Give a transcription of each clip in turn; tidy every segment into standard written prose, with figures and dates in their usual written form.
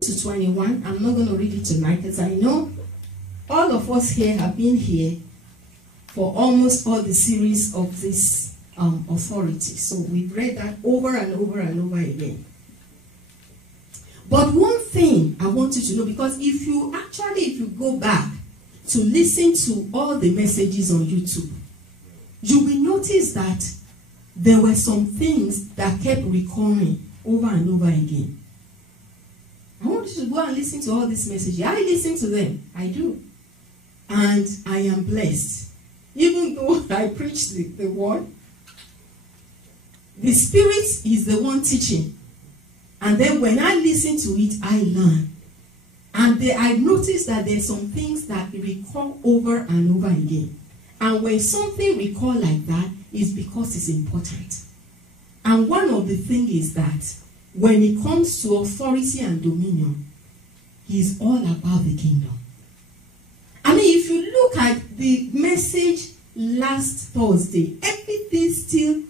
to 21. I'm not going to read it tonight because I know all of us here have been here for almost all the series of this authority. So we've read that over and over and over again. But one thing I want you to know, because if you go back to listen to all the messages on YouTube, you will notice that there were some things that kept recurring over and over again. I want you to go and listen to all these messages. I listen to them. I do. And I am blessed. Even though I preach the word, the Spirit is the one teaching. And then when I listen to it, I learn. And I notice that there's some things that recur over and over again. And when something recur like that, it's because it's important. And one of the things is that when it comes to authority and dominion, it's all about the kingdom. I mean, if you look at the message last Thursday, everything still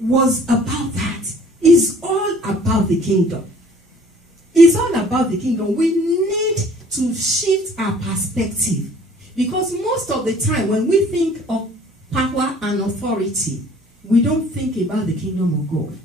was about that. It's all about the kingdom. It's all about the kingdom. We need to shift our perspective. Because most of the time, when we think of power and authority, we don't think about the kingdom of God.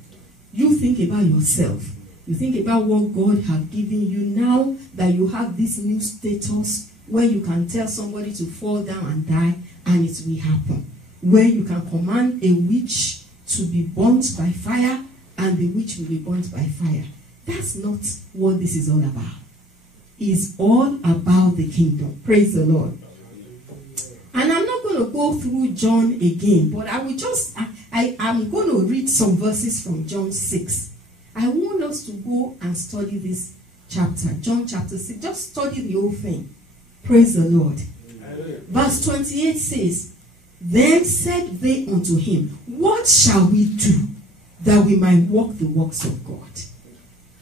You think about yourself. You think about what God has given you now that you have this new status where you can tell somebody to fall down and die and it will happen. Where you can command a witch to be burnt by fire and the witch will be burnt by fire. That's not what this is all about. It's all about the kingdom. Praise the Lord. And I'm not going to go through John again, but I will just, I'm going to read some verses from John 6. I want us to go and study this chapter, John chapter 6. Just study the whole thing. Praise the Lord. Verse 28 says, Then said they unto him, What shall we do that we might walk the works of God?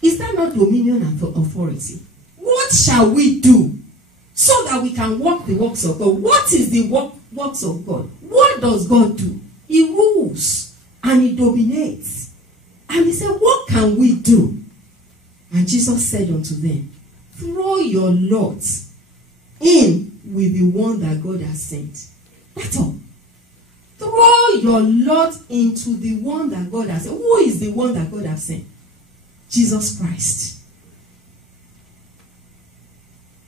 Is that not dominion and authority? What shall we do so that we can walk the works of God? What is the works of God? What does God do? He rules and he dominates. And he said, What can we do? And Jesus said unto them, Throw your lot in with the one that God has sent. That's all. Throw your lot into the one that God has sent. Who is the one that God has sent? Jesus Christ.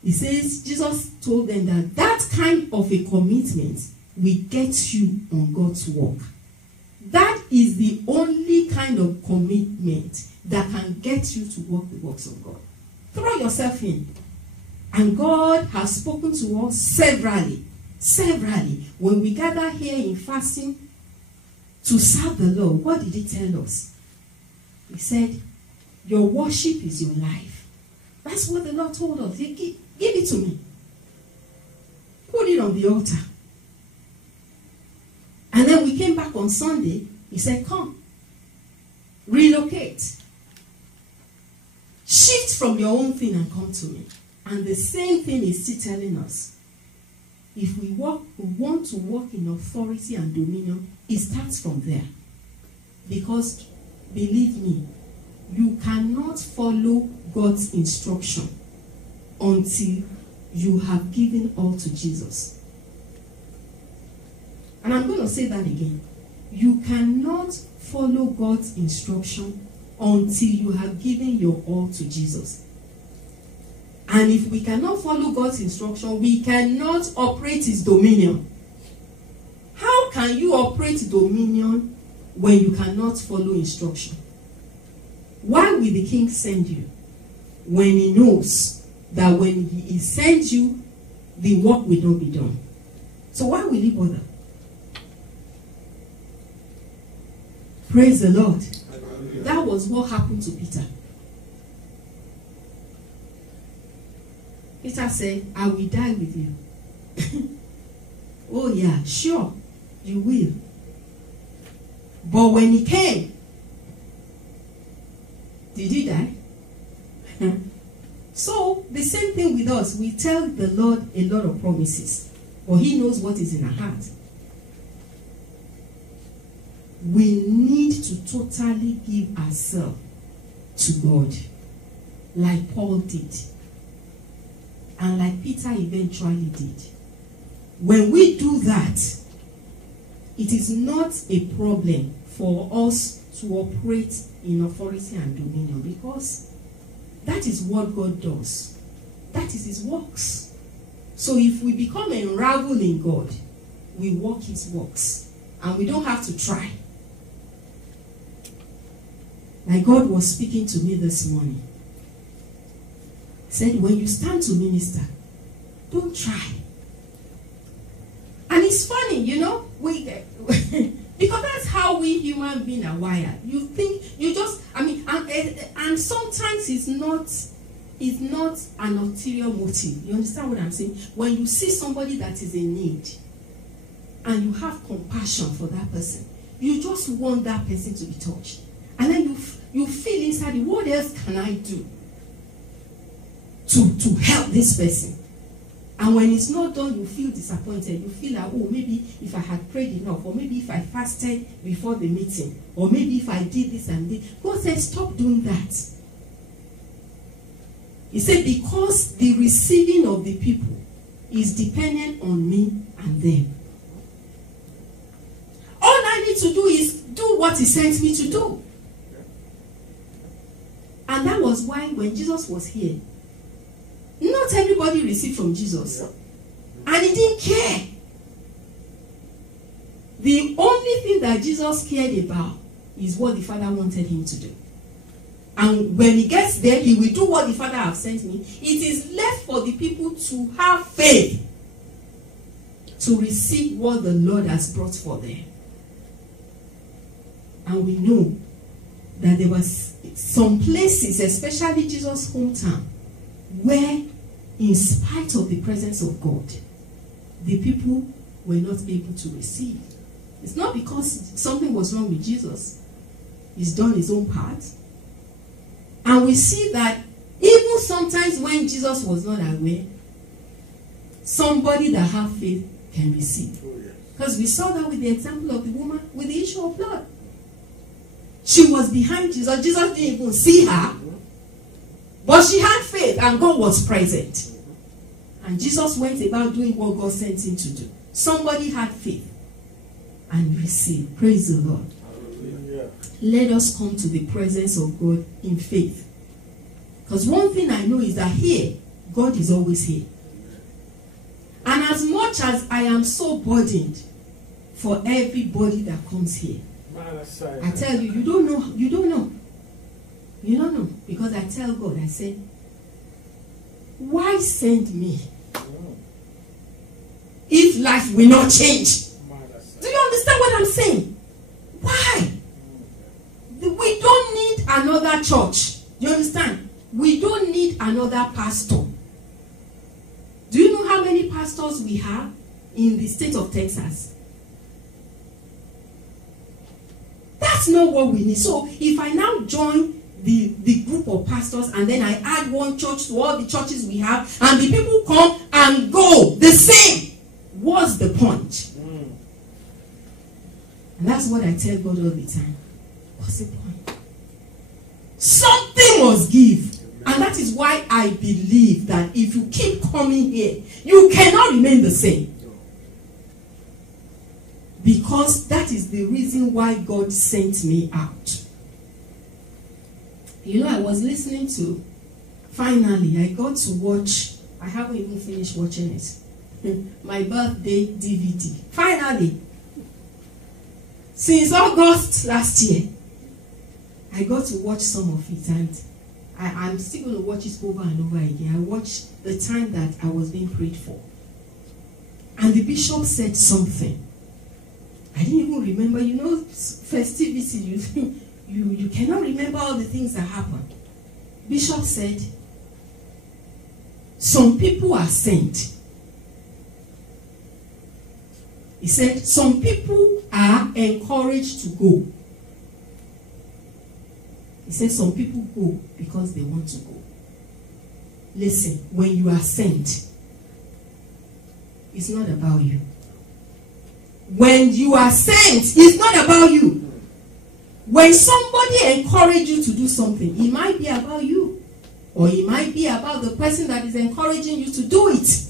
He says, Jesus told them that kind of a commitment will get you on God's work. That is the only kind of commitment that can get you to work the works of God. Throw yourself in. And God has spoken to us severally. When we gather here in fasting to serve the Lord, what did he tell us? He said, your worship is your life. That's what the Lord told us. Give it to me. Put it on the altar. And then we came back on Sunday. He said, come. Relocate. Shift from your own thing and come to me. And the same thing is still telling us. If we want to walk in authority and dominion, it starts from there. Because, believe me, you cannot follow God's instruction until you have given all to Jesus. And I'm going to say that again. You cannot follow God's instruction until you have given your all to Jesus. And if we cannot follow God's instruction, we cannot operate his dominion. How can you operate dominion when you cannot follow instruction? Why will the king send you when he knows that when he sends you, the work will not be done? So why will he bother? Praise the Lord. That was what happened to Peter. Peter said, I will die with you. Oh yeah, sure, you will. But when he came, did he die? So, the same thing with us. We tell the Lord a lot of promises, but he knows what is in our heart. We need to totally give ourselves to God. like Paul did, and like Peter eventually did. When we do that, it is not a problem for us to operate in authority and dominion, because that is what God does. That is his works. So if we become unraveled in God, we walk his works, and we don't have to try. Like God was speaking to me this morning. He said, when you stand to minister, don't try. And it's funny, you know, because that's how we human beings are wired. You think, you just, and sometimes it's not an ulterior motive. You understand what I'm saying? When you see somebody that is in need, and you have compassion for that person, you just want that person to be touched. And then you feel inside, what else can I do to help this person? And when it's not done, you feel disappointed. You feel like, oh, maybe if I had prayed enough, or maybe if I fasted before the meeting, or maybe if I did this and this. God said, stop doing that. He said, because the receiving of the people is dependent on me and them. All I need to do is do what he sent me to do. And that was why when Jesus was here, not everybody received from Jesus. And he didn't care. The only thing that Jesus cared about is what the Father wanted him to do. And when he gets there, he will do what the Father has sent me. It is left for the people to have faith to receive what the Lord has brought for them. And we know that there was some places, especially Jesus' hometown, where in spite of the presence of God, the people were not able to receive. It's not because something was wrong with Jesus. He's done his own part. And we see that even sometimes when Jesus was not aware, somebody that has faith can receive. Because we saw that with the example of the woman with the issue of blood. She was behind Jesus. Jesus didn't even see her. But she had faith, and God was present. And Jesus went about doing what God sent him to do. Somebody had faith and received. Praise the Lord. Hallelujah. Let us come to the presence of God in faith. Because one thing I know is that here, God is always here. And as much as I am so burdened for everybody that comes here, I tell you, you don't know. You don't know. You don't know. Because I tell God, I say, why send me if life will not change? Do you understand what I'm saying? Why? We don't need another church. Do you understand? We don't need another pastor. Do you know how many pastors we have in the state of Texas? That's not what we need. So if I now join the group of pastors and then I add one church to all the churches we have, and the people come and go the same, what's the point? And that's what I tell God all the time. What's the point? Something must give. And that is why I believe that if you keep coming here, you cannot remain the same. Because that is the reason why God sent me out. You know, I was listening to, finally, I got to watch, I haven't even finished watching it, my birthday DVD. Finally, since August last year, I got to watch some of it, and I'm still going to watch it over and over again. I watched the time that I was being prayed for. And the bishop said something. I didn't even remember, you know, festivity, you cannot remember all the things that happened. Bishop said, some people are sent. He said, some people are encouraged to go. He said, some people go because they want to go. Listen, when you are sent, it's not about you. When you are sent, it's not about you. When somebody encourages you to do something, it might be about you. Or it might be about the person that is encouraging you to do it.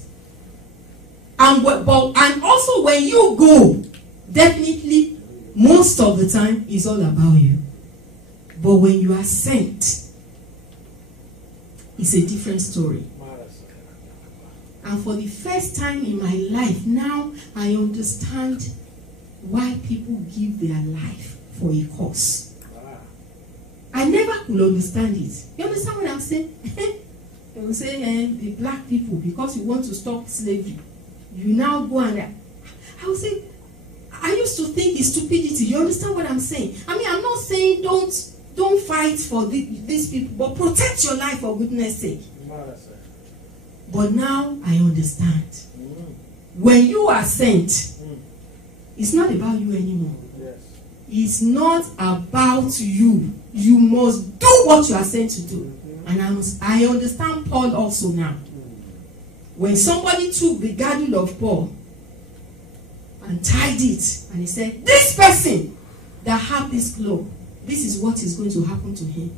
And also when you go, definitely most of the time it's all about you. But when you are sent, it's a different story. And for the first time in my life, now I understand why people give their life for a cause. I never could understand it. You understand what I'm saying? They will say, the black people, because you want to stop slavery, you now go and I will say, I used to think it's stupidity. You understand what I'm saying? I mean, I'm not saying don't fight for these people, but protect your life for goodness sake. But now I understand. When you are sent, it's not about you anymore. It's not about you. You must do what you are sent to do. And I understand Paul also now. When somebody took the girdle of Paul and tied it, and he said, this person that have this cloak, this is what is going to happen to him.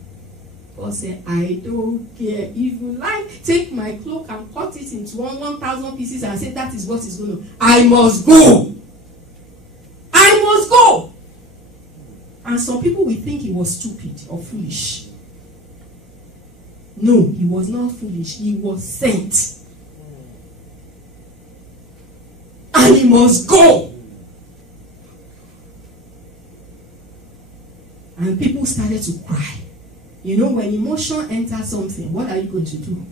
Paul said, I don't care. If you like, take my cloak and cut it into 1,000 pieces and say that is what is going to. I must go. I must go. And some people will think he was stupid or foolish. No, he was not foolish. He was sent. And he must go. And people started to cry. You know, when emotion enters something, what are you going to do?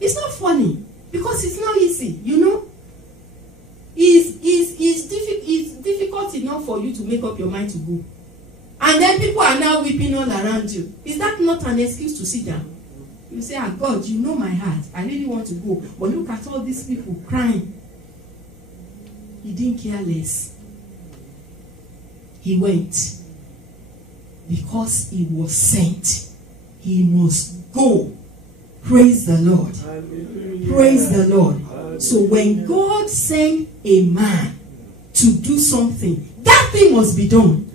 It's not funny. Because it's not easy, you know. It's difficult enough for you to make up your mind to go. And then people are now weeping all around you. Is that not an excuse to sit down? You say, God, you know my heart. I really want to go. But look at all these people crying. He didn't care less. He went. Because he was sent. He must go. Praise the Lord. Hallelujah. Praise the Lord. Hallelujah. So when God sent a man to do something, that thing must be done.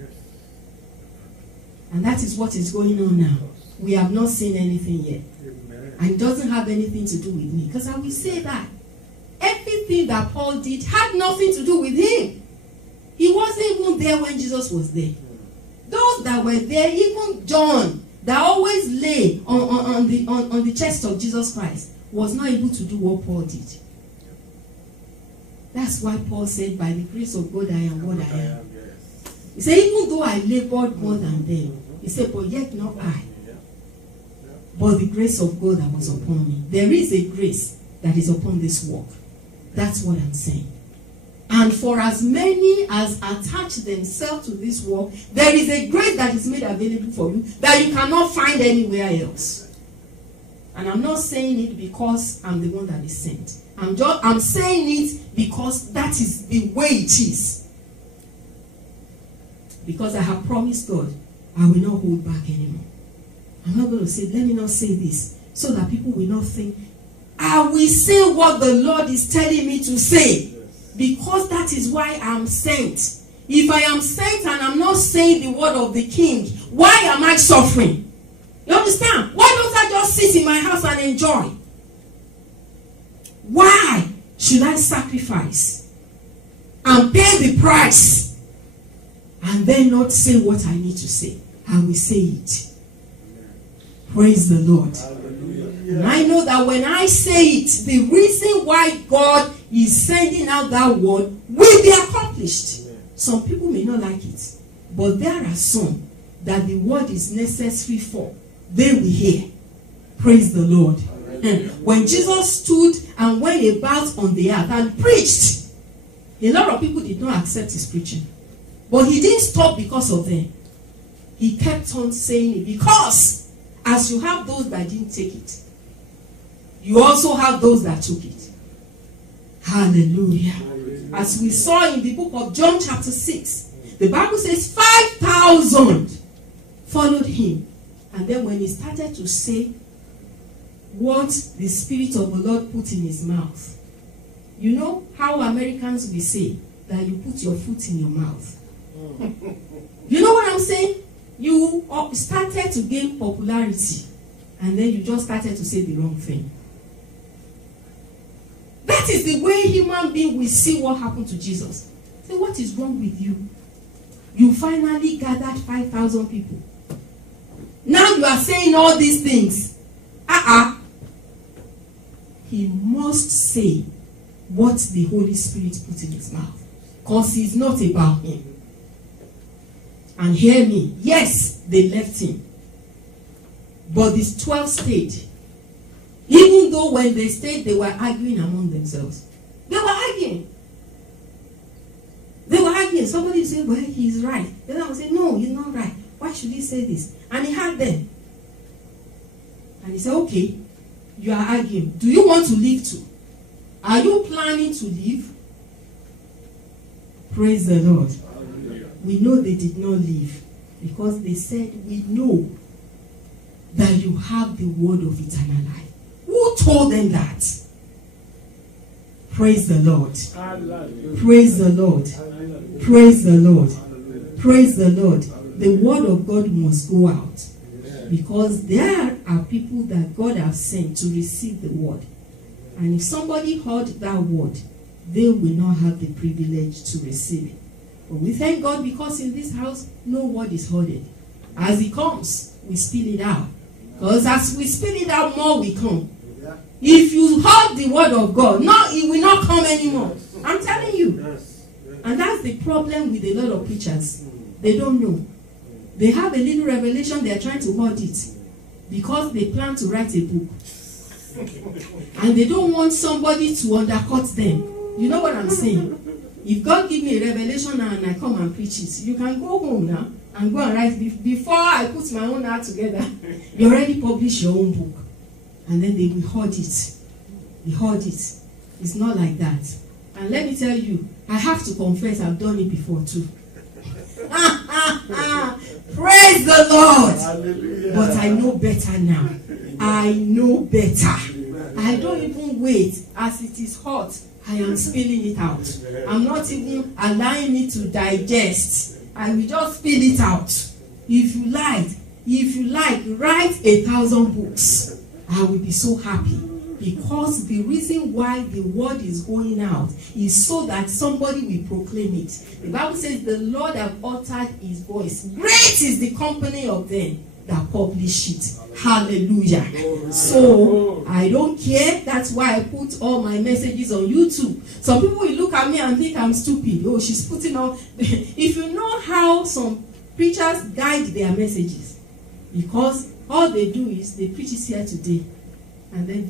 And that is what is going on now. We have not seen anything yet. And it doesn't have anything to do with me. Because I will say that everything that Paul did had nothing to do with him. He wasn't even there when Jesus was there. Those that were there, even John, that always lay on the chest of Jesus Christ, was not able to do what Paul did. That's why Paul said, by the grace of God, I am what I am. He said, even though I labored more than them, he said, but yet not I, but the grace of God that was upon me. There is a grace that is upon this work. That's what I'm saying. And for as many as attach themselves to this work, there is a grace that is made available for you that you cannot find anywhere else. And I'm not saying it because I'm the one that is sent. I'm saying it because that is the way it is. Because I have promised God, I will not hold back anymore. I'm not going to say, let me not say this, so that people will not think, I will say what the Lord is telling me to say. Because that is why I'm sent. If I am sent and I'm not saying the word of the king, why am I suffering? You understand? Why don't I just sit in my house and enjoy? Why should I sacrifice and pay the price and then not say what I need to say? I will say it. Praise the Lord. And I know that when I say it, the reason why God is sending out that word will be accomplished. Some people may not like it, but there are some that the word is necessary for. They will hear. Praise the Lord. When Jesus stood and went about on the earth and preached, a lot of people did not accept his preaching. But he didn't stop because of them. He kept on saying it because as you have those that didn't take it, you also have those that took it. Hallelujah. As we saw in the book of John chapter 6, the Bible says 5,000 followed him. And then when he started to say what the Spirit of the Lord put in his mouth, you know how Americans will say that you put your foot in your mouth. You know what I'm saying? You started to gain popularity. and then you just started to say the wrong thing. That is the way human beings will see what happened to Jesus. Say, what is wrong with you? You finally gathered 5,000 people. Now you are saying all these things. He must say what the Holy Spirit put in his mouth. Because it's not about him. And hear me. Yes, they left him. But these 12 stayed. Even though when they stayed, they were arguing among themselves. They were arguing. They were arguing. Somebody said, well, he's right. The other one said, no, he's not right. Why should he say this? And he had them. And he said, okay, you are arguing. Do you want to leave too? Are you planning to leave? Praise the Lord. Hallelujah. We know they did not leave because they said, we know that you have the word of eternal life. Who told them that? Praise the Lord. Hallelujah. Praise the Lord. Hallelujah. Praise the Lord. Hallelujah. Praise the Lord. The word of God must go out. Because there are people that God has sent to receive the word. And if somebody heard that word, they will not have the privilege to receive it. But we thank God because in this house, no word is heard. As it comes, we spill it out. Because as we spill it out, more will come. If you heard the word of God, no, it will not come anymore. I'm telling you. And that's the problem with a lot of preachers. They don't know. They have a little revelation, they are trying to hold it. Because they plan to write a book. And they don't want somebody to undercut them. You know what I'm saying? If God give me a revelation and I come and preach it, you can go home now and go and write. Before I put my own heart together, you already publish your own book. And then they will hold it. They hold it. It's not like that. And let me tell you, I have to confess I've done it before too. Praise the Lord. Hallelujah. But I know better now. I know better. I don't even wait. As it is hot, I am spilling it out. I'm not even allowing it to digest. I will just spill it out. If you like, write 1,000 books. I will be so happy. Because the reason why the word is going out is so that somebody will proclaim it. The Bible says the Lord have uttered his voice. Great is the company of them that publish it. Hallelujah. So I don't care. That's why I put all my messages on YouTube. Some people will look at me and think I'm stupid. Oh, she's putting on. If you know how some preachers guide their messages, because all they do is they preach it here today. And then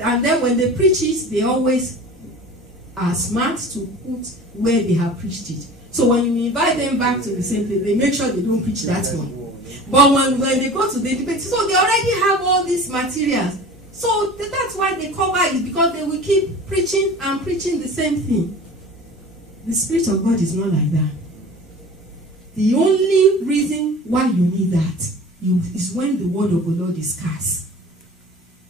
and then when they preach it, they always are smart to put where they have preached it. So when you invite them back to the same place, they make sure they don't preach that one. But when they go to the debate, so they already have all these materials. So that's why they cover it, because they will keep preaching and preaching the same thing. The Spirit of God is not like that. The only reason why you need that is when the word of the Lord is scarce.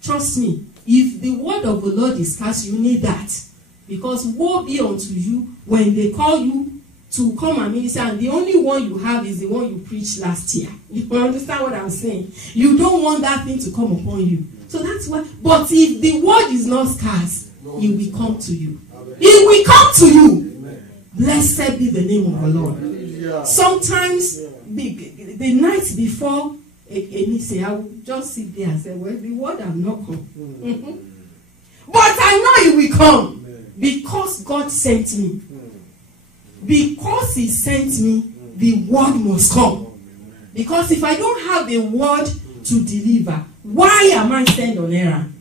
Trust me, if the word of the Lord is scarce, you need that. Because woe be unto you when they call you to come and minister, and the only one you have is the one you preached last year. You understand what I'm saying? You don't want that thing to come upon you. So that's why. But if the word is not scarce, it will come to you. It will come to you. Blessed be the name of the Lord. Sometimes, the night before a meeting, I will just sit there and say, well, the word have not come. But I know it will come. Because God sent me. Because he sent me, the word must come. Because if I don't have a word to deliver, why am I sent on errand?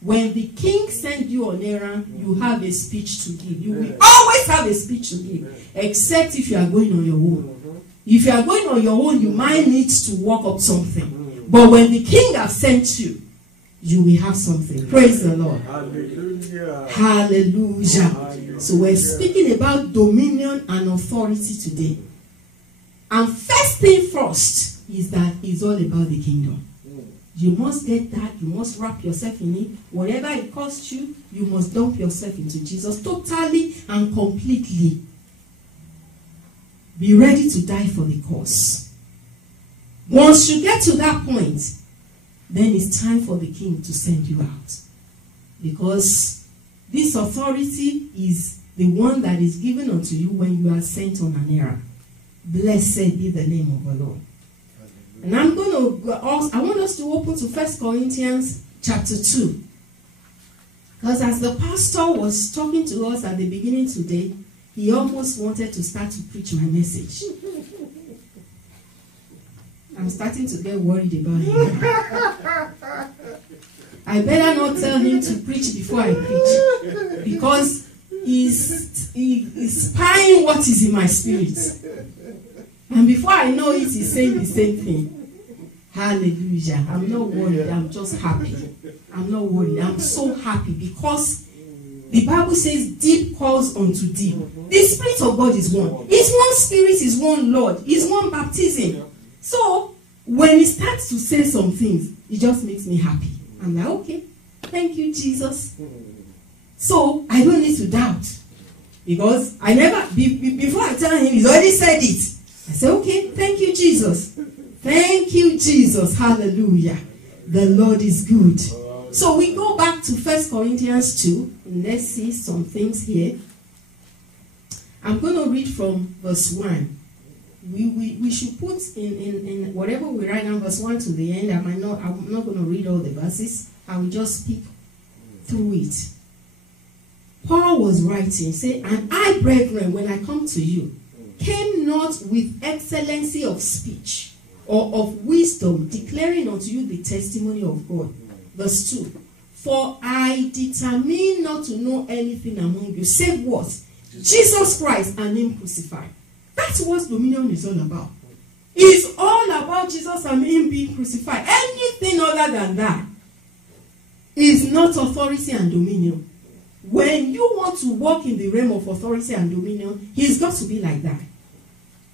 When the king sends you on errand, you have a speech to give. You will always have a speech to give. Except if you are going on your own. If you are going on your own, you might need to work up something. But when the king has sent you, you will have something. Praise the Lord. Hallelujah. Hallelujah. Hallelujah. So we're speaking about dominion and authority today. And first thing first is that it's all about the kingdom. You must get that. You must wrap yourself in it. Whatever it costs you, you must dump yourself into Jesus totally and completely. Be ready to die for the cause. Once you get to that point, then it's time for the king to send you out. Because this authority is the one that is given unto you when you are sent on an errand. Blessed be the name of the Lord. And I want us to open to 1 Corinthians chapter 2. Because as the pastor was talking to us at the beginning today, he almost wanted to start to preach my message. I'm starting to get worried about him. I better not tell him to preach before I preach. Because he's spying what is in my spirit. And before I know it, he's saying the same thing. Hallelujah. I'm not worried. I'm just happy. I'm not worried. I'm so happy because the Bible says deep calls unto deep. The Spirit of God is one. It's one Spirit, is one Lord. It's one baptism. So, when he starts to say some things, it just makes me happy. I'm like, okay, thank you, Jesus. So, I don't need to doubt. Because I never, before I tell him, he's already said it. I say, okay, thank you, Jesus. Thank you, Jesus. Hallelujah. The Lord is good. So we go back to 1 Corinthians 2. And let's see some things here. I'm going to read from verse 1. We should put in whatever we write down verse 1 to the end. I'm not going to read all the verses. I will just speak through it. Paul was writing, say, and I, brethren, when I come to you, came not with excellency of speech or of wisdom, declaring unto you the testimony of God. Verse 2. For I determined not to know anything among you, save what? Jesus Christ and him crucified. That's what dominion is all about. It's all about Jesus and him being crucified. Anything other than that is not authority and dominion. When you want to walk in the realm of authority and dominion, he's got to be like that.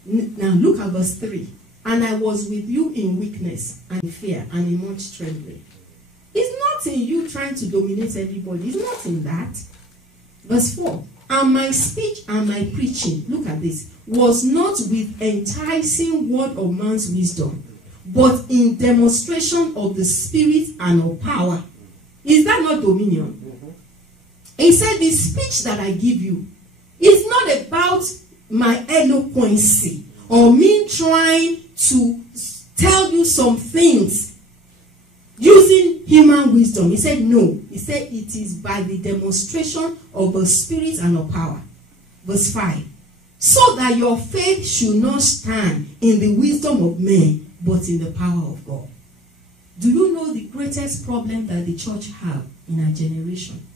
Now look at verse 3. And I was with you in weakness and fear and in much trembling. It's not in you trying to dominate everybody. It's not in that. Verse 4. And my speech and my preaching, look at this, was not with enticing word of man's wisdom, but in demonstration of the Spirit and of power. Is that not dominion? He said, the speech that I give you is not about my eloquency or me trying to tell you some things using human wisdom. He said, no. He said, it is by the demonstration of the Spirit and of power. Verse 5. So that your faith should not stand in the wisdom of men, but in the power of God. Do you know the greatest problem that the church have in our generation?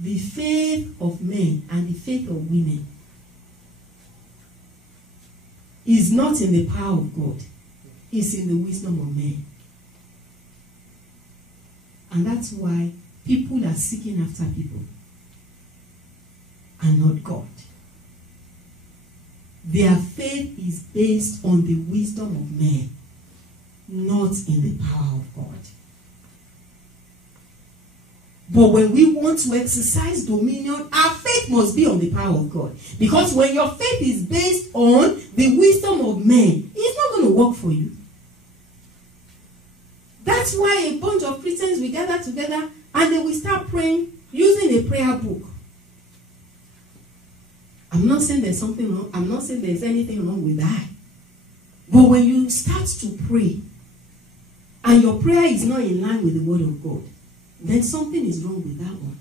The faith of men and the faith of women is not in the power of God. It's in the wisdom of men. And that's why people are seeking after people and not God. Their faith is based on the wisdom of men, not in the power of God. But when we want to exercise dominion, our faith must be on the power of God. Because when your faith is based on the wisdom of men, it's not going to work for you. That's why a bunch of Christians will gather together and they will start praying using a prayer book. I'm not saying there's something wrong. I'm not saying there's anything wrong with that. But when you start to pray and your prayer is not in line with the word of God, then something is wrong with that one.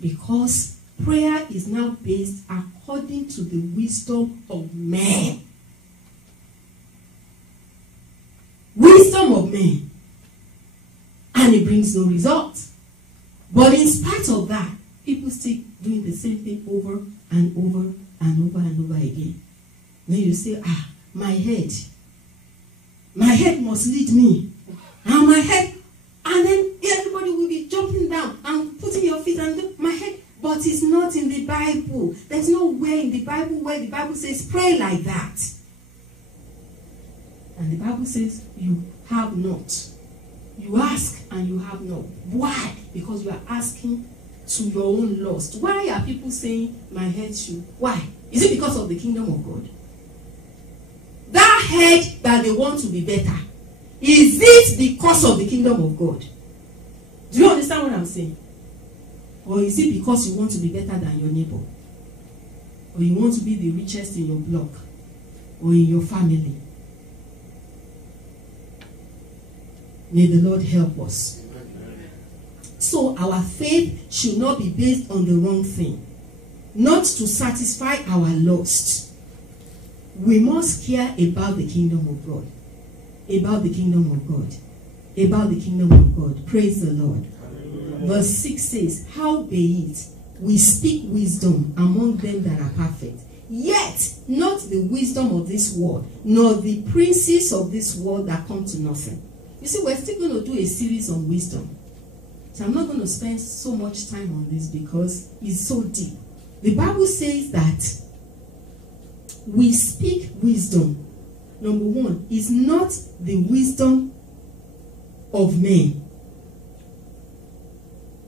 Because prayer is now based according to the wisdom of man. Wisdom of man. And it brings no results. But in spite of that, people still doing the same thing over and over and over and over again. Then you say, my head must lead me. And my head, and then everybody will be jumping down and putting your feet under my head. But it's not in the Bible. There's nowhere in the Bible where the Bible says pray like that. And the Bible says you have not. You ask and you have not. Why? Because you are asking to your own lust. Why are people saying my head should? Why? Is it because of the kingdom of God? That heard that they want to be better? Is it because of the kingdom of God? Do you understand what I'm saying? Or is it because you want to be better than your neighbor? Or you want to be the richest in your block? Or in your family? May the Lord help us. So our faith should not be based on the wrong thing. Not to satisfy our lust. We must care about the kingdom of God. About the kingdom of God. About the kingdom of God. Praise the Lord. Verse 6 says, howbeit we speak wisdom among them that are perfect, yet not the wisdom of this world, nor the princes of this world that come to nothing. You see, we're still going to do a series on wisdom. So I'm not going to spend so much time on this because it's so deep. The Bible says that we speak wisdom. Number one, is not the wisdom of men,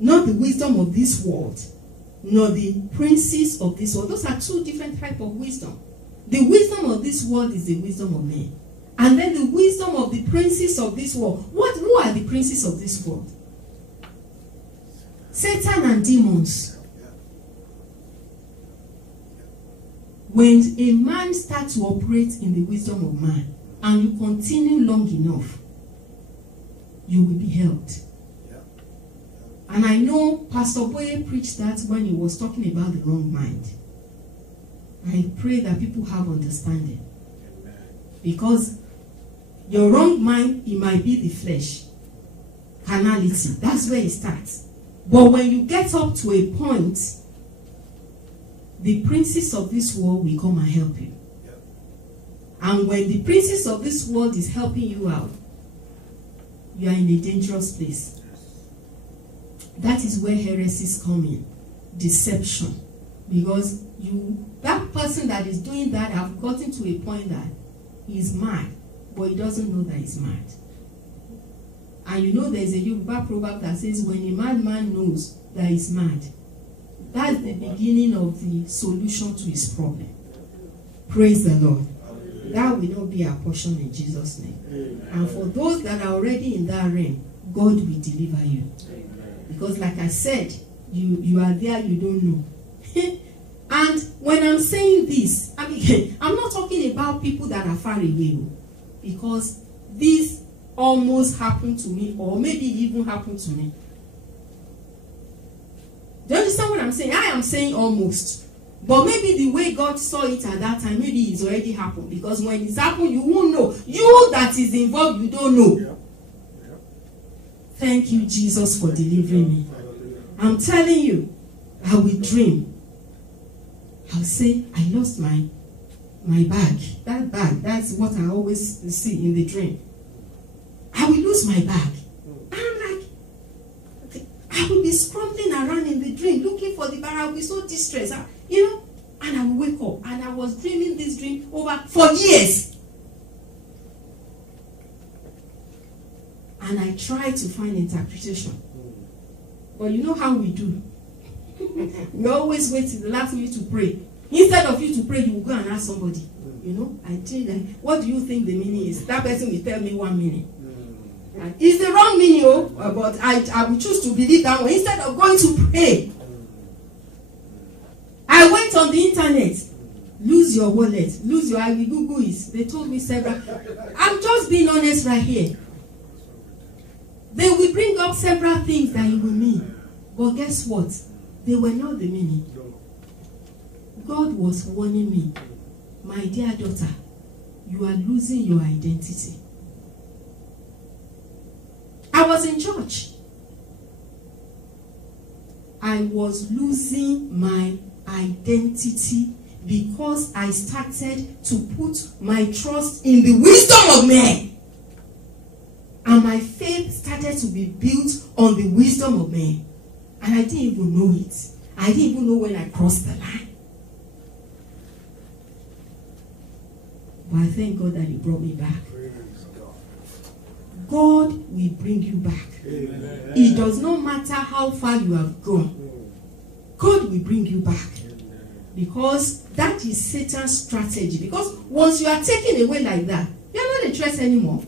not the wisdom of this world, nor the princes of this world. Those are two different types of wisdom. The wisdom of this world is the wisdom of men. And then the wisdom of the princes of this world. Who are the princes of this world? Satan and demons. When a man starts to operate in the wisdom of man, and you continue long enough, you will be helped. And I know Pastor Boye preached that when he was talking about the wrong mind. I pray that people have understanding. Because your wrong mind, it might be the flesh. Carnality. That's where it starts. But when you get up to a point, the princes of this world will come and help you. And when the princes of this world is helping you out, you are in a dangerous place. That is where heresies come in. Deception. Because that person that is doing that have gotten to a point that he is mad, but he doesn't know that he's mad. And you know there's a Yoruba proverb that says, when a madman knows that he's mad, that's the beginning of the solution to his problem. Praise the Lord. That will not be our portion in Jesus' name. And for those that are already in that realm, God will deliver you. Because like I said, you are there, you don't know. And when I'm saying this, I'm not talking about people that are far away. Because this almost happened to me, or maybe even happened to me. Do you understand what I'm saying? I am saying almost. But maybe the way God saw it at that time, maybe it's already happened. Because when it's happened, you won't know. You that is involved, you don't know. Thank you, Jesus, for delivering me. I'm telling you, I will dream. I'll say, I lost my bag. That bag, that's what I always see in the dream. I will lose my bag. I'm like, I will be scrambling around in the dream, looking for the bag. I will be so distressed. And I will wake up. And I was dreaming this dream for years. And I try to find interpretation. But you know how we do. We always wait till the last minute to pray. Instead of you to pray, you will go and ask somebody. I tell them, what do you think the meaning is? That person will tell me one meaning. It's the wrong meaning, but I will choose to believe that one instead of going to pray. I went on the internet. Lose your wallet. Lose your ID. Google it. They told me several. I'm just being honest right here. They will bring up several things that it will mean. But guess what? They were not the meaning. God was warning me. My dear daughter, you are losing your identity. I was in church. I was losing my identity because I started to put my trust in the wisdom of men. And my faith started to be built on the wisdom of men. And I didn't even know it. I didn't even know when I crossed the line. But I thank God that He brought me back. God will bring you back. Amen. It does not matter how far you have gone. God will bring you back. Because that is Satan's strategy. Because once you are taken away like that, you are not a threat anymore.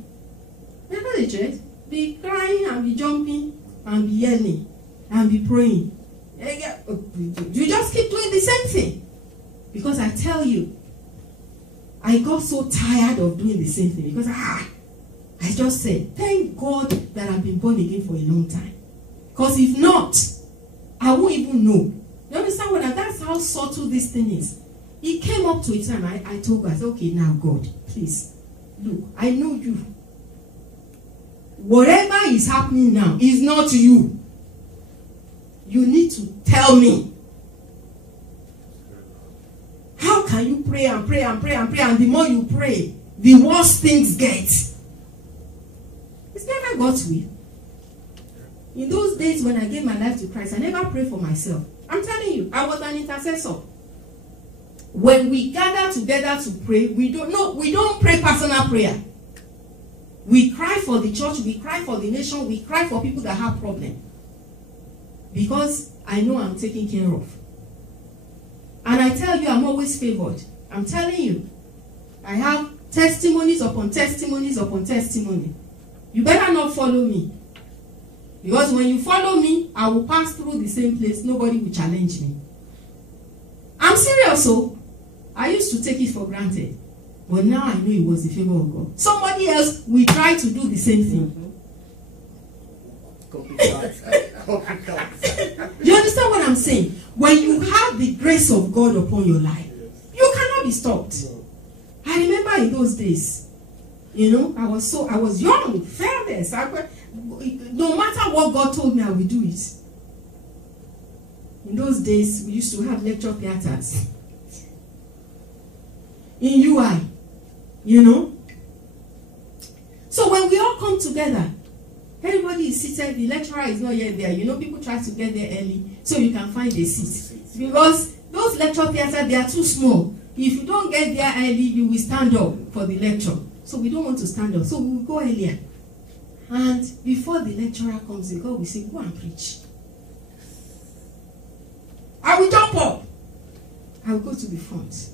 You are not a threat. Be crying and be jumping and be yelling and be praying. You just keep doing the same thing. Because I tell you, I got so tired of doing the same thing. Because I just said, thank God that I've been born again for a long time. Because if not, I won't even know. You understand what? That's how subtle this thing is. It came up to a time I told God, I said, okay, now God, please, look, I know you. Whatever is happening now is not you. You need to tell me. How can you pray and pray and pray and pray, and the more you pray, the worse things get? It's never God's will. In those days when I gave my life to Christ, I never prayed for myself. I'm telling you, I was an intercessor. When we gather together to pray, we don't pray personal prayer. We cry for the church, we cry for the nation, we cry for people that have problems. Because I know I'm taken care of. And I tell you, I'm always favored. I'm telling you, I have testimonies upon testimonies upon testimony. You better not follow me. Because when you follow me, I will pass through the same place. Nobody will challenge me. I'm serious, so I used to take it for granted. But now I know it was the favor of God. Somebody else will try to do the same thing. Do you understand what I'm saying? When you have the grace of God upon your life, you cannot be stopped. I remember in those days, I was young, fearless. No matter what God told me, I will do it. In those days, we used to have lecture theaters. In UI, So when we all come together, everybody is seated, the lecturer is not yet there. People try to get there early so you can find a seat. Because those lecture theaters, they are too small. If you don't get there early, you will stand up for the lecture. So we don't want to stand up. So we will go earlier. And before the lecturer comes in, God will say, go and preach. I will jump up. I will go to the front.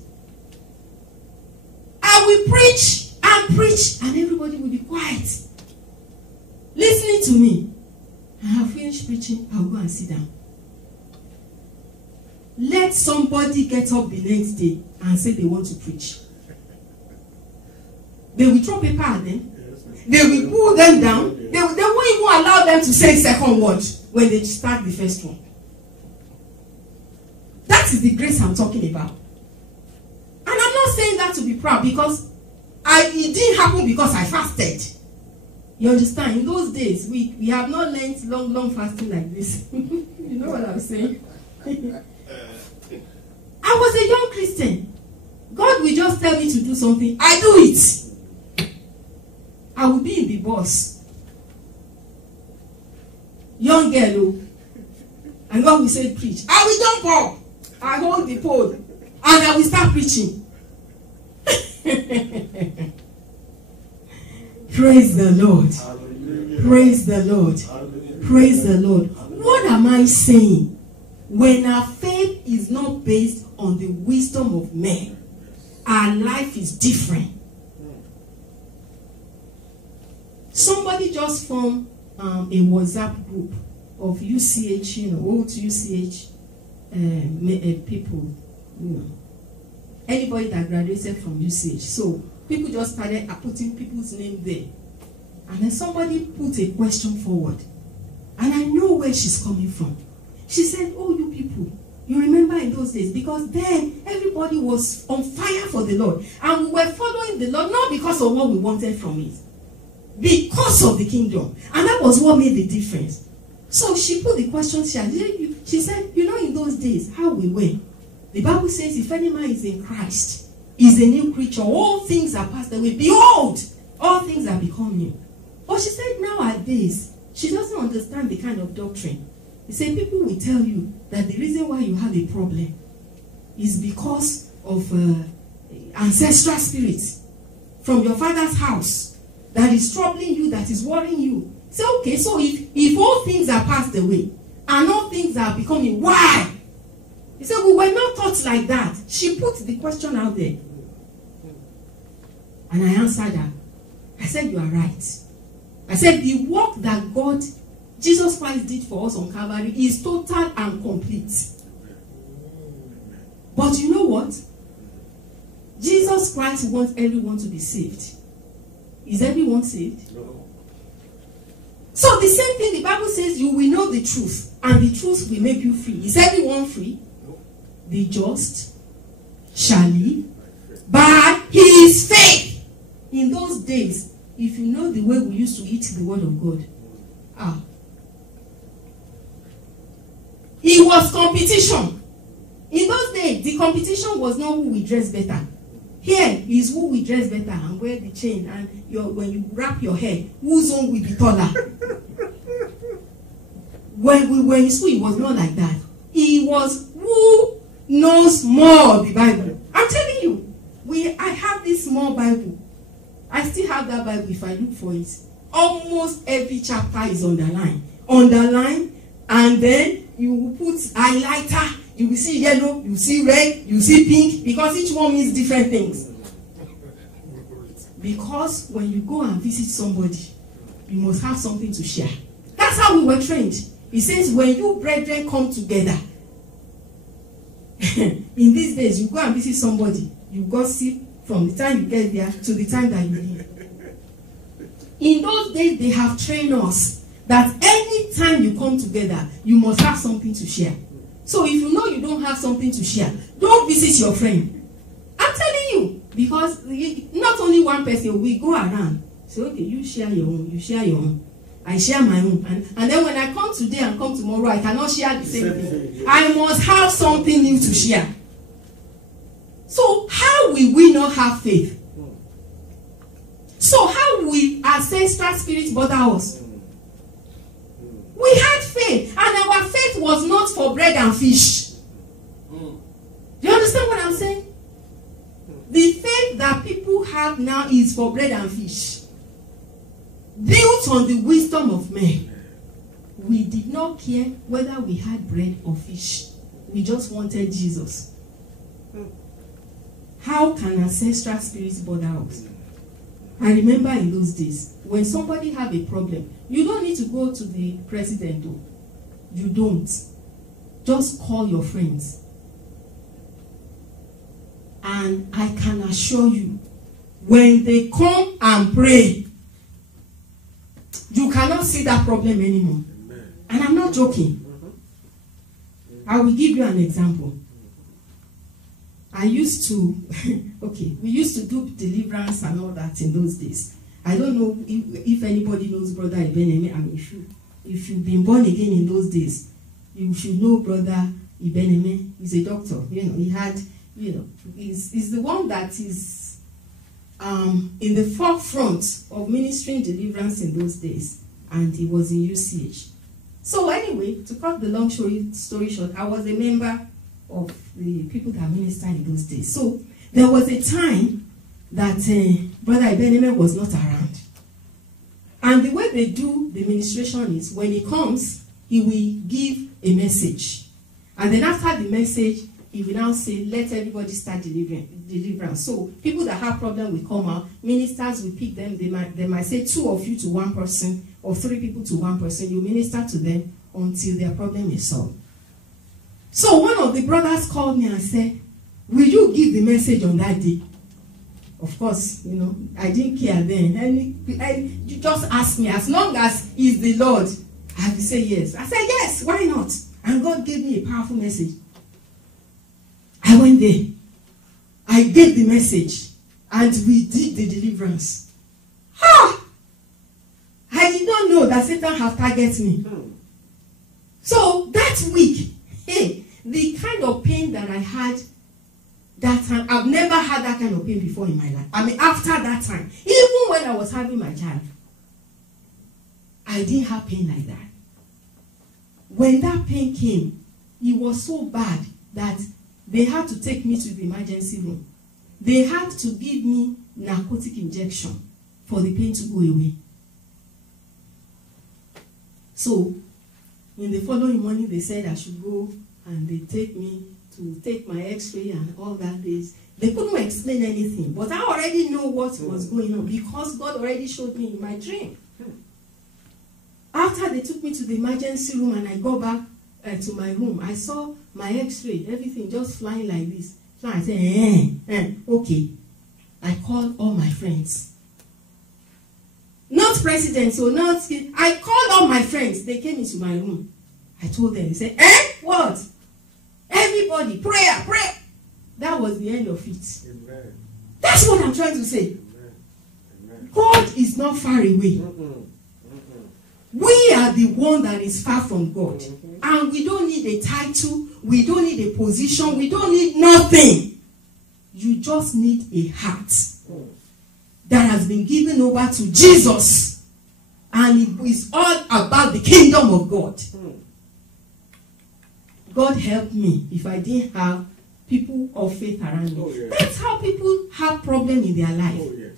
I will preach and preach, and everybody will be quiet, listening to me. I have finished preaching, I will go and sit down. Let somebody get up the next day and say they want to preach. They will throw paper at them. They will pull them down. They won't even allow them to say second word when they start the first one. That is the grace I'm talking about. And I'm not saying that to be proud, because it didn't happen because I fasted. You understand? In those days, we have not learned long fasting like this. You know what I'm saying? I was a young Christian. God will just tell me to do something. I do it. I will be in the bus. Young girl. And God will say, preach. I will jump up. I hold the pole. And I will start preaching. Praise the Lord. Hallelujah. Praise the Lord. Hallelujah. Praise the Lord. What am I saying? When our faith is not based on the wisdom of men, our life is different. Somebody just formed a WhatsApp group of UCH, old UCH people, anybody that graduated from UCH. So people just started putting people's name there. And then somebody put a question forward. And I know where she's coming from. She said, oh, you people, you remember in those days? Because then everybody was on fire for the Lord. And we were following the Lord, not because of what we wanted from it, because of the kingdom. And that was what made the difference. So she put the question, she said, in those days, how we were. The Bible says, if any man is in Christ, is a new creature. All things are passed away. Behold, all things are become new. But she said nowadays, she doesn't understand the kind of doctrine. He said people will tell you that the reason why you have a problem is because of ancestral spirits from your father's house that is troubling you, that is worrying you. Say, okay, so if all things are passed away and all things are becoming, why? He said, we were not taught like that. She put the question out there. And I answered her. I said, you are right. I said, the work that God, Jesus Christ did for us on Calvary is total and complete. But you know what? Jesus Christ wants everyone to be saved. Is everyone saved? No. So the same thing, the Bible says, you will know the truth, and the truth will make you free. Is everyone free? No. The just shall live by his faith. In those days, if you know the way we used to eat the word of God, it was competition. In those days, the competition was not who will dress better. Here is who will dress better and wear the chain, and when you wrap your hair, whose own will be taller. When we were in school, it was not like that. It was who knows more of the Bible. I'm telling you, I have this small Bible. I still have that Bible if I look for it. Almost every chapter is underlined. Underline, and then you will put highlighter. You will see yellow, you will see red, you will see pink, because each one means different things. Because when you go and visit somebody, you must have something to share. That's how we were trained. It says, when you brethren come together, in these days, you go and visit somebody, you gossip from the time you get there to the time that you leave. In those days, they have trained us that any time you come together, you must have something to share. So if you know you don't have something to share, don't visit your friend. I'm telling you, because not only one person will go around. So okay, you share your own, you share your own. I share my own. And then when I come today and come tomorrow, I cannot share the same thing. I must have something new to share. So how will we not have faith? So how will ancestral spirits bother us? We had faith, and our faith was not for bread and fish. Do you understand what I'm saying? The faith that people have now is for bread and fish, built on the wisdom of men. We did not care whether we had bread or fish. We just wanted Jesus. How can ancestral spirits bother us? I remember in those days, when somebody have a problem, you don't need to go to the president though. You don't. Just call your friends. And I can assure you, when they come and pray, you cannot see that problem anymore. Amen. And I'm not joking. I will give you an example. I used to, okay, we used to do deliverance and all that in those days. I don't know if anybody knows Brother Ibeneme. I mean, if you've been born again in those days, you should know Brother Ibeneme. He's a doctor. You know, he had, you know, he's the one that is in the forefront of ministering deliverance in those days. And he was in UCH. So anyway, to cut the long story short, I was a member of the people that ministered in those days. So there was a time that Brother Ibeneme was not around. And the way they do the ministration is, when he comes, he will give a message. And then after the message, he will now say, let everybody start deliverance. So people that have problems will come out. Ministers will pick them. They might say 2 of you to 1 person, or 3 people to 1 person. You minister to them until their problem is solved. So one of the brothers called me and said, will you give the message on that day? Of course, you know, I didn't care then. You just ask me, as long as he's the Lord, I have to say yes. I said, yes, why not? And God gave me a powerful message. I went there. I gave the message. And we did the deliverance. Ha! I did not know that Satan had targeted me. So that week, hey, the kind of pain that I had that time, I've never had that kind of pain before in my life. I mean, after that time, even when I was having my child, I didn't have pain like that. When that pain came, it was so bad that they had to take me to the emergency room. They had to give me narcotic injection for the pain to go away. So, in the following morning, they said I should go And they take me to take my x-ray and all that. They couldn't explain anything. But I already know what was going on because God already showed me in my dream. After they took me to the emergency room and I got back to my room, I saw my x-ray, everything just flying like this. So I said, okay. I called all my friends. Not president, so not... I called all my friends. They came into my room. I told them, they said, what? Everybody, prayer. That was the end of it. Amen. That's what I'm trying to say. Amen. God is not far away. We are the one that is far from God. And we don't need a title. We don't need a position. We don't need nothing. You just need a heart that has been given over to Jesus. And it is all about the kingdom of God. God help me if I didn't have people of faith around me. Oh, yes. That's how people have problems in their life. Oh, yes.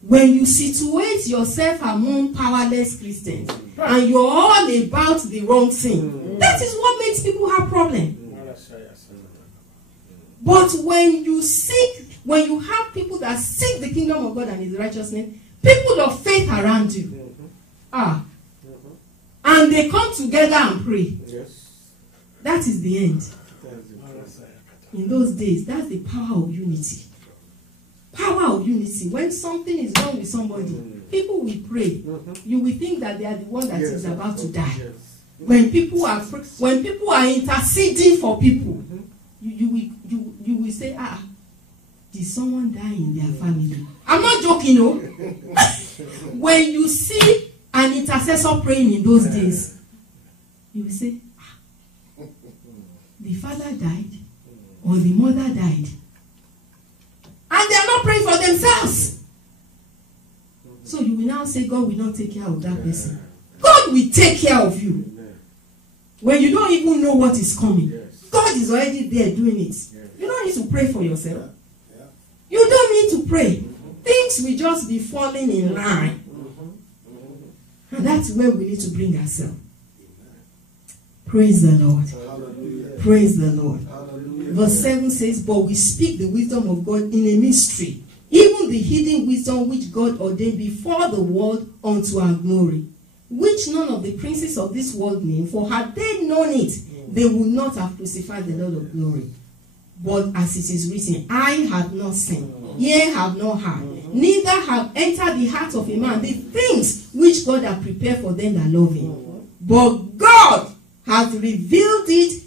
When you situate yourself among powerless Christians and you're all about the wrong thing, that is what makes people have problems. But when you have people that seek the kingdom of God and His righteousness, people of faith around you, and they come together and pray. Yes. That is the end. In those days, that's the power of unity. Power of unity. When something is wrong with somebody, people will pray. You will think that they are the one that is about to die. When people are interceding for people, you will say, did someone die in their family? I'm not joking, no. When you see an intercessor praying in those days, you will say, the father died or the mother died. And they are not praying for themselves. So you will now say, God will not take care of that person. God will take care of you. When you don't even know what is coming. God is already there doing it. You don't need to pray for yourself. You don't need to pray. Things will just be falling in line. And that's where we need to bring ourselves. Praise the Lord. Hallelujah. Praise the Lord. Hallelujah. Verse 7 says, but we speak the wisdom of God in a mystery, even the hidden wisdom which God ordained before the world unto our glory, which none of the princes of this world knew, for had they known it, they would not have crucified the Lord of glory. But as it is written, eye have not seen, ear have not heard, neither have entered the heart of a man the things which God hath prepared for them that love Him. But God hath revealed them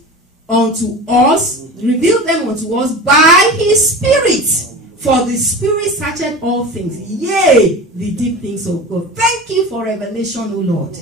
unto us by His Spirit. For the Spirit searcheth all things, yea, the deep things of God. Thank you for revelation, O Lord.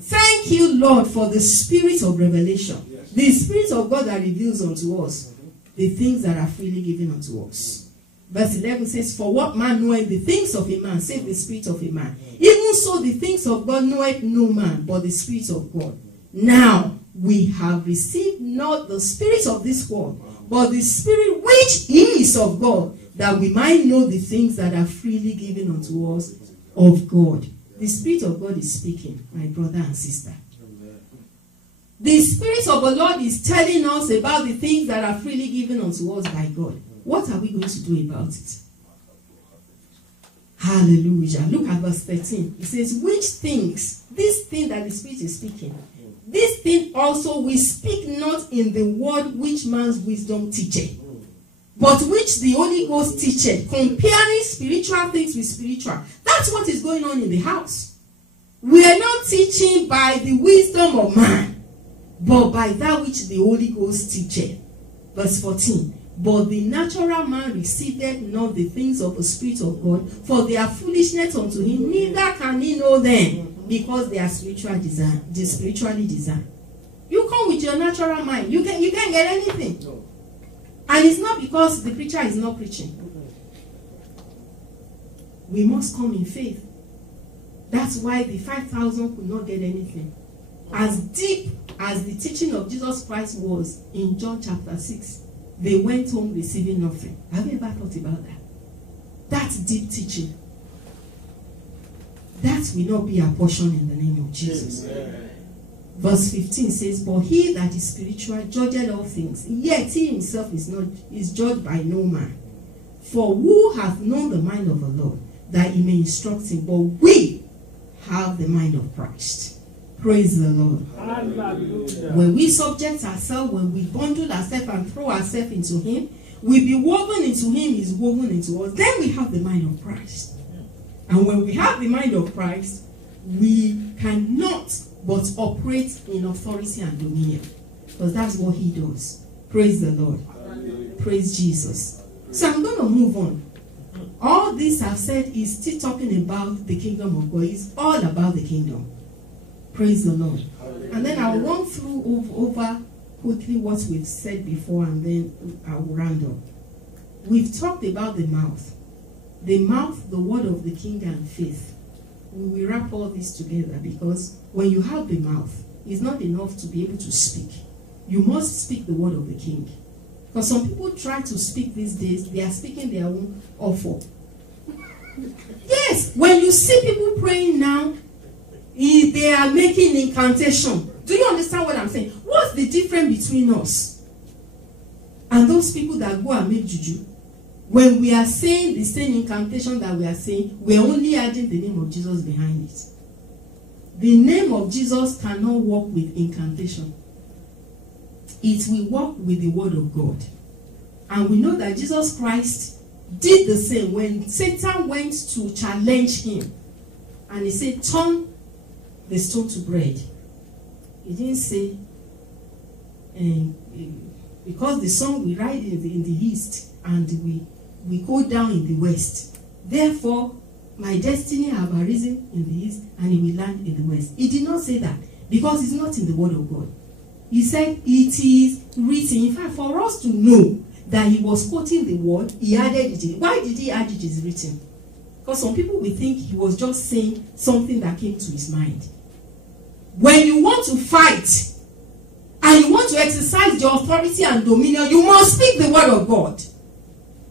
Thank you, Lord, for the Spirit of revelation. The Spirit of God that reveals unto us the things that are freely given unto us. Verse 11 says, for what man knoweth the things of a man, save the Spirit of a man? Even so the things of God knoweth no man, but the Spirit of God. Now, we have received not the spirit of this world, but the Spirit which is of God, that we might know the things that are freely given unto us of God. The Spirit of God is speaking, my brother and sister. The Spirit of the Lord is telling us about the things that are freely given unto us by God. What are we going to do about it? Hallelujah. Look at verse 13. It says, which things, this thing that the Spirit is speaking, this thing also we speak not in the word which man's wisdom teacheth, but which the Holy Ghost teacheth, comparing spiritual things with spiritual. That's what is going on in the house. We are not teaching by the wisdom of man, but by that which the Holy Ghost teacheth. Verse 14. But the natural man receiveth not the things of the Spirit of God, for they are foolishness unto him, neither can he know them, because they are spiritually designed. You come with your natural mind, you can't get anything. No. And it's not because the preacher is not preaching. We must come in faith. That's why the 5,000 could not get anything. As deep as the teaching of Jesus Christ was in John chapter 6, they went home receiving nothing. Have you ever thought about that? That's deep teaching. That will not be our portion in the name of Jesus. Amen. Verse 15 says, but he that is spiritual judgeth all things, yet he himself is judged by no man. For who hath known the mind of the Lord, that he may instruct him? But we have the mind of Christ. Praise the Lord. Hallelujah. When we subject ourselves, when we bundle ourselves and throw ourselves into him, we be woven into him, is woven into us. Then we have the mind of Christ. And when we have the mind of Christ, we cannot but operate in authority and dominion. Because that's what he does. Praise the Lord. Praise Jesus. So I'm going to move on. All this I've said is still talking about the kingdom of God. It's all about the kingdom. Praise the Lord. And then I'll run through over quickly what we've said before, and then I'll round up. We've talked about the mouth. The mouth, the word of the king, and faith. We will wrap all this together, because when you have the mouth, it's not enough to be able to speak. You must speak the word of the king. Because some people try to speak these days, they are speaking their own awful. Yes, when you see people praying now, they are making incantation. Do you understand what I'm saying? What's the difference between us and those people that go and make juju? When we are saying the same incantation that we are saying, we are only adding the name of Jesus behind it. The name of Jesus cannot work with incantation. It will work with the word of God. And we know that Jesus Christ did the same when Satan went to challenge him. And he said, turn the stone to bread. He didn't say, because the sun will rise in the east and we go down in the west. Therefore, my destiny have arisen in the east and it will land in the west. He did not say that, because it's not in the word of God. He said it is written. In fact, for us to know that he was quoting the word, he added it. Why did he add it is written? Because some people will think he was just saying something that came to his mind. When you want to fight and you want to exercise your authority and dominion, you must speak the word of God.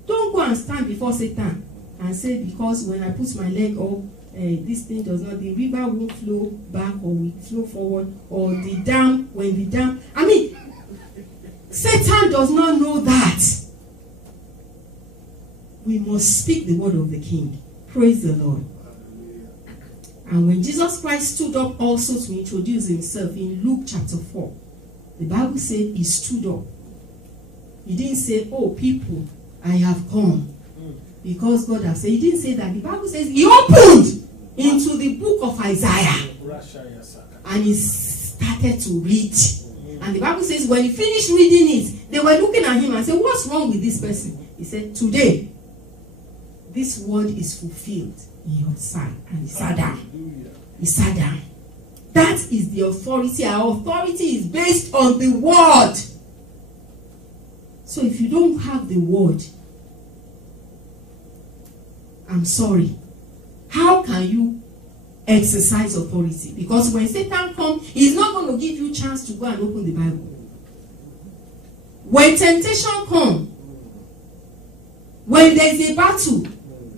Don't go and stand before Satan and say, because when I put my leg up, this thing does not, the river won't flow back or will flow forward, or the dam, when the dam, I mean, Satan does not know that. We must speak the word of the king. Praise the Lord. And when Jesus Christ stood up also to introduce himself in Luke chapter 4, the Bible said he stood up. He didn't say, oh people, I have come because God has said. He didn't say that. The Bible says he opened into the book of Isaiah and he started to read. And the Bible says when he finished reading it, they were looking at him and said, what's wrong with this person? He said, today this word is fulfilled in your sight. And he sat down. He sat down. That is the authority. Our authority is based on the word. So if you don't have the word, I'm sorry. How can you exercise authority? Because when Satan comes, he's not going to give you a chance to go and open the Bible. When temptation comes, when there's a battle,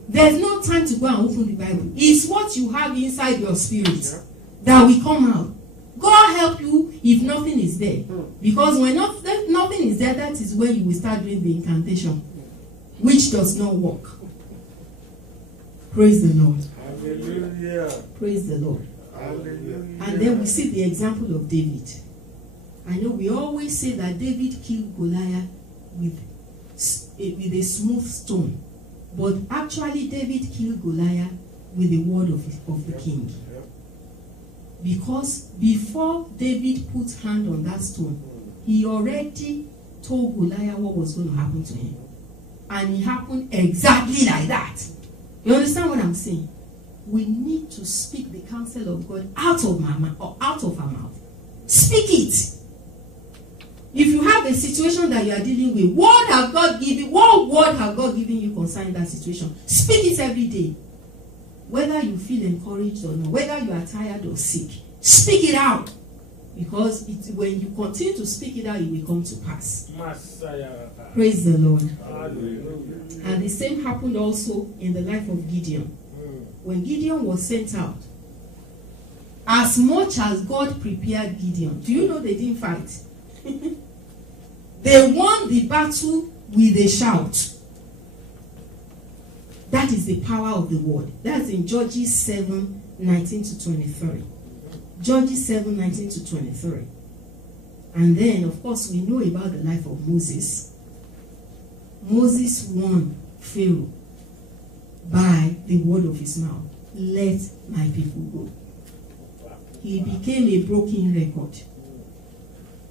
there's no time to go and open the Bible. It's what you have inside your spirit that will come out. God help you if nothing is there. Because when nothing is there, that is when you will start doing the incantation, which does not work. Praise the Lord. Hallelujah. Praise the Lord. Hallelujah. And then we see the example of David. I know we always say that David killed Goliath with a smooth stone. But actually David killed Goliath with the word of the king. Because before David put hand on that stone, he already told Goliath what was going to happen to him. And it happened exactly like that. You understand what I'm saying? We need to speak the counsel of God out of my mouth or out of our mouth. Speak it. If you have a situation that you are dealing with, what word have God given you concerning that situation? Speak it every day. Whether you feel encouraged or not, whether you are tired or sick, speak it out. Because when you continue to speak it out, it will come to pass. Praise the Lord. Hallelujah. And the same happened also in the life of Gideon. When Gideon was sent out, as much as God prepared Gideon. Do you know they didn't fight? They won the battle with a shout. That is the power of the word. That's in Judges 7:19 to 23. Judges 7:19 to 23. And then, of course, we know about the life of Moses. Moses won Pharaoh by the word of his mouth. Let my people go. He became a broken record.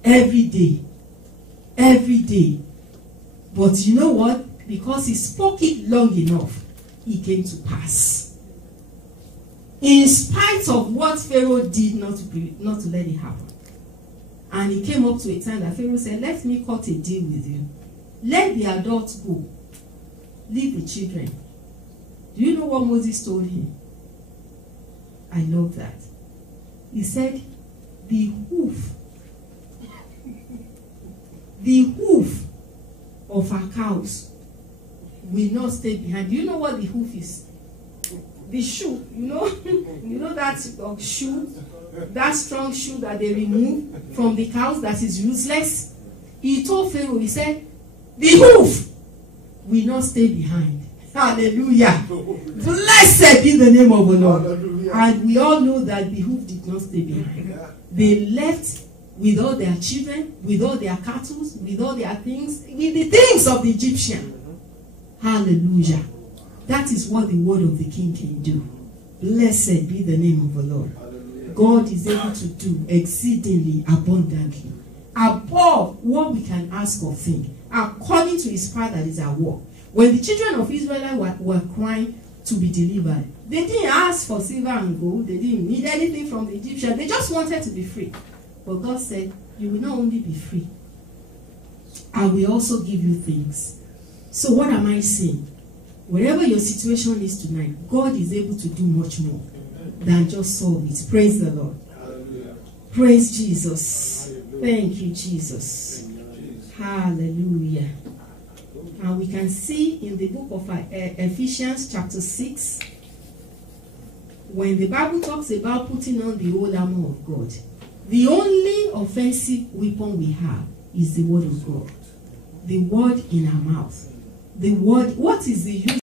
Every day. Every day. But you know what? Because he spoke it long enough, it came to pass. In spite of what Pharaoh did not to let it happen. And it came up to a time that Pharaoh said, let me cut a deal with you. Let the adults go. Leave the children. Do you know what Moses told him? I love that. He said, the hoof of our cows will not stay behind. Do you know what the hoof is? The shoe, you know that shoe, that strong shoe that they remove from the cows that is useless. He told Pharaoh, he said, the hoof will not stay behind. Hallelujah. Blessed be the name of the Lord. Hallelujah. And we all know that the hoof did not stay behind. They left with all their children, with all their cattle, with all their things, with the things of the Egyptian. Hallelujah. That is what the word of the king can do. Blessed be the name of the Lord. Hallelujah. God is able to do exceedingly abundantly, above what we can ask or think, according to his power that is at work. When the children of Israel were crying to be delivered, they didn't ask for silver and gold. They didn't need anything from the Egyptians. They just wanted to be free. But God said, you will not only be free, I will also give you things. So what am I saying? Wherever your situation is tonight, God is able to do much more than just solve it. Praise the Lord. Hallelujah. Praise Jesus. Hallelujah. Thank you, Jesus. Hallelujah. And we can see in the book of Ephesians chapter 6, when the Bible talks about putting on the whole armor of God, the only offensive weapon we have is the word of God. The word in our mouth. The word, what is the use?